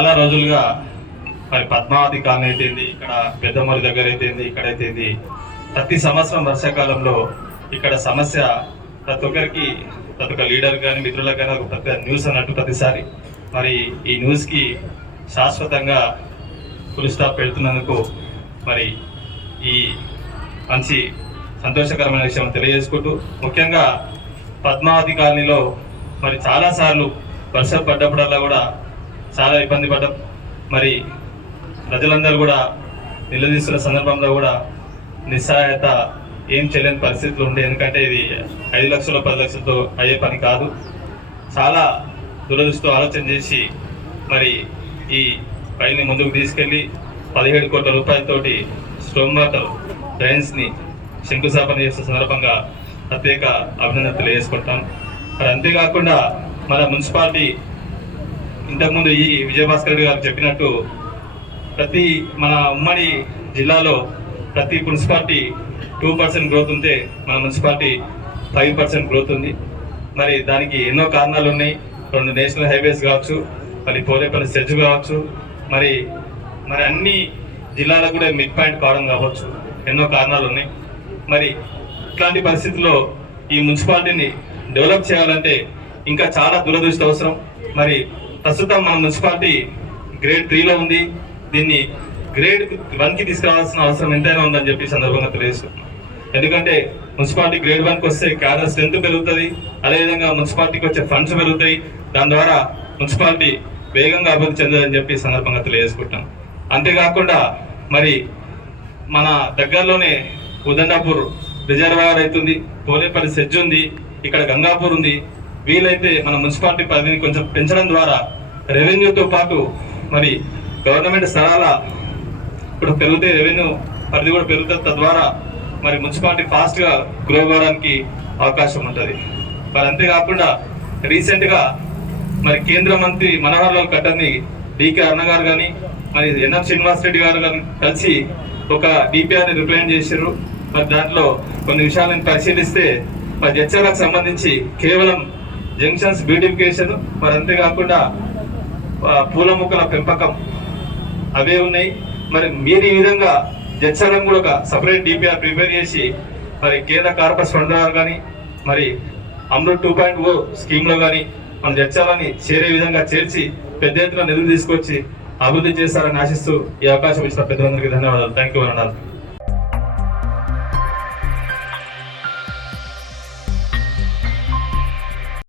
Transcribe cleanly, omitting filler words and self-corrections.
చాలా రోజులుగా మరి పద్మావతి కాలనీ అయితేంది, ఇక్కడ పెద్దమూరి దగ్గర అయితేంది, ఇక్కడైతేంది ప్రతి సంవత్సరం వర్షాకాలంలో ఇక్కడ సమస్య ప్రతి ఒక్కరికి, ప్రతి ఒక్క లీడర్ కానీ మిత్రులకు కానీ ఒక పెద్ద న్యూస్ అన్నట్టు ప్రతిసారి మరి ఈ న్యూస్కి శాశ్వతంగా ఫుల్ స్టాప్ పెడుతున్నందుకు మరి ఈ మంచి సంతోషకరమైన విషయం తెలియజేసుకుంటూ, ముఖ్యంగా పద్మావతి కాలనీలో మరి చాలాసార్లు వర్షం పడ్డప్పుడల్లా కూడా చాలా ఇబ్బంది పడ్డాం. మరి ప్రజలందరూ కూడా నిలదీస్తున్న సందర్భంలో కూడా నిస్సహాయత, ఏం చేయలేని పరిస్థితులు ఉండే. ఎందుకంటే ఇది 5 లక్షలు 10 లక్షలతో అయ్యే పని కాదు. చాలా దురదృష్టితో ఆలోచన చేసి మరి ఈ పైని ముందుకు తీసుకెళ్ళి 17 కోట్ల రూపాయలతోటి స్టోమ్ వాటర్ డ్రైన్స్ని శంకుస్థాపన చేసిన సందర్భంగా ప్రత్యేక అభినందన తెలియజేసుకుంటాం. మరి అంతేకాకుండా మన మున్సిపాలిటీ ఇంతకుముందు ఈ విజయభాస్కర్ రెడ్డి గారు చెప్పినట్టు ప్రతి మన ఉమ్మడి జిల్లాలో ప్రతి మున్సిపాలిటీ 2% గ్రోత్ ఉంటే మన మున్సిపాలిటీ 5% గ్రోత్ ఉంది. మరి దానికి ఎన్నో కారణాలు ఉన్నాయి. 2 నేషనల్ హైవేస్ కావచ్చు, మరి పోలేపల్లి సెజ్ కావచ్చు, మరి అన్ని జిల్లాలకు కూడా మిడ్ పాయింట్ కావడం కావచ్చు, ఎన్నో కారణాలు ఉన్నాయి. మరి ఇట్లాంటి పరిస్థితుల్లో ఈ మున్సిపాలిటీని డెవలప్ చేయాలంటే ఇంకా చాలా దురదృష్టి అవసరం. మరి ప్రస్తుతం మన మున్సిపాలిటీ గ్రేడ్ 3లో ఉంది. దీన్ని గ్రేడ్ 1కి తీసుకురావాల్సిన అవసరం ఎంతైనా ఉందని చెప్పి సందర్భంగా తెలియజేస్తున్నాం. ఎందుకంటే మున్సిపాలిటీ గ్రేడ్ 1కి వస్తే క్యాడర్ స్ట్రెంత్ పెరుగుతుంది, అదేవిధంగా మున్సిపాలిటీకి వచ్చే ఫండ్స్ పెరుగుతాయి. దాని ద్వారా మున్సిపాలిటీ వేగంగా అభివృద్ధి చెందదని చెప్పి సందర్భంగా తెలియజేసుకుంటాం. అంతేకాకుండా మరి మన దగ్గరలోనే ఉదండాపూర్ రిజర్వాయర్ అవుతుంది, పోలేపల్లి సెజ్ ఉంది, ఇక్కడ గంగాపూర్ ఉంది. వీలైతే మన మున్సిపాలిటీ పరిధిని కొంచెం పెంచడం ద్వారా రెవెన్యూతో పాటు మరి గవర్నమెంట్ స్థలాల ఇప్పుడు పెరిగితే రెవెన్యూ పరిధి కూడా పెరుగుతుంది. తద్వారా మరి మున్సిపాలిటీ ఫాస్ట్గా గ్రో కావడానికి అవకాశం ఉంటుంది. మరి అంతేకాకుండా రీసెంట్గా మరి కేంద్ర మంత్రి మనోహర్ లాల్ ఖట్టర్ని డికే అరుణ గారు కానీ మరి ఎన్ఎం శ్రీనివాస్ రెడ్డి గారు కానీ కలిసి ఒక డిపిఆర్ని రిప్రజెంట్ చేశారు. మరి దాంట్లో కొన్ని విషయాలను పరిశీలిస్తే మరి జడ్చర్లకు సంబంధించి కేవలం జంక్షన్స్ బ్యూటిఫికేషన్, మరి అంతేకాకుండా పూల మొక్కల పెంపకం అవే ఉన్నాయి. మరి మీరు ఈ విధంగా జడ్చర్లను కూడా ఒక సపరేట్ డిపిఆర్ ప్రిపేర్ చేసి మరి కేంద్ర కార్పస్ ఫండ్ ద్వారా కానీ మరి అమృత్ 2.0 స్కీమ్లో కానీ మన జడ్చర్లని చేరే విధంగా చేర్చి పెద్ద ఎత్తున నిధులు తీసుకొచ్చి అభివృద్ధి చేస్తారని ఆశిస్తూ ఈ అవకాశం ఇచ్చిన పెద్దలందరికీ ధన్యవాదాలు. థ్యాంక్ యూ అన్నారు.